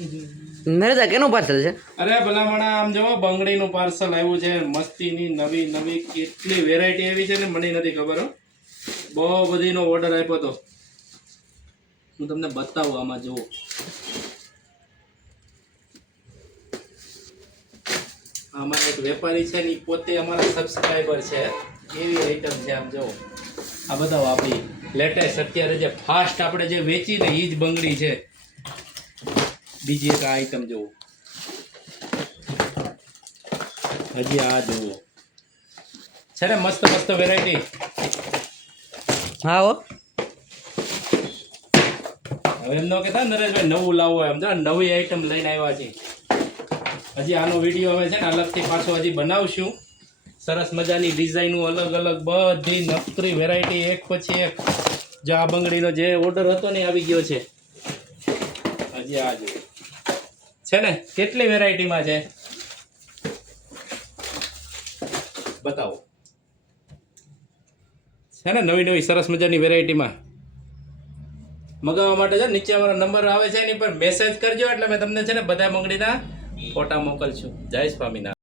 નરેશા કેનું parcel છે? અરે ભલામણા આમ જો બંગડીનું પાર્સલ આવ્યું છે મસ્તીની નવી નવી કેટલી વેરાયટી આવી છે ને મને નથી ખબર હો. બહુ બધીનો ઓર્ડર આપ્યો હતો. હું તમને બતાવું આમાં જુઓ. અમારા એક વેપારી છે ને પોતે અમારા સબસ્ક્રાઈબર છે. એવી આઈટમ છે આમ જુઓ. આ બતાવો આપણી લેટેસ્ટ અત્યારે જે ફાસ્ટ આપણે જે વેચી ને એ જ બંગડી છે. બીજી એક આઈટમ જુઓ. હજી આ જુઓ છે ને મસ્ત મસ્ત વેરાયટી. હા હો. હવે એમ ન કહેતા નરેશભાઈ નવું લાવો એમ જો નવી આઈટમ લઈને આવ્યા છે. હજી આનો વિડીયો હવે છે ને અલગથી પાછો હજી બનાવશું. સરસ મજાની ડિઝાઇનો અલગ અલગ બધી નકરી વેરાયટી એક પછી એક. જો આ બંગડીનો જે ઓર્ડર હતો ને આવી ગયો છે. હજી આ જુઓ છે ને કેટલી વેરાયટીમાં છે બતાવો. છે ને નવી નવી સરસ મજાની વેરાયટીમાં મગાવવા માટે છે નીચે અમારો નંબર આવે છે એની પર મેસેજ કરજો એટલે મેં તમને છે ને બધા બંગડીના ફોટા મોકલશું. જય સ્વામિનારાયણ.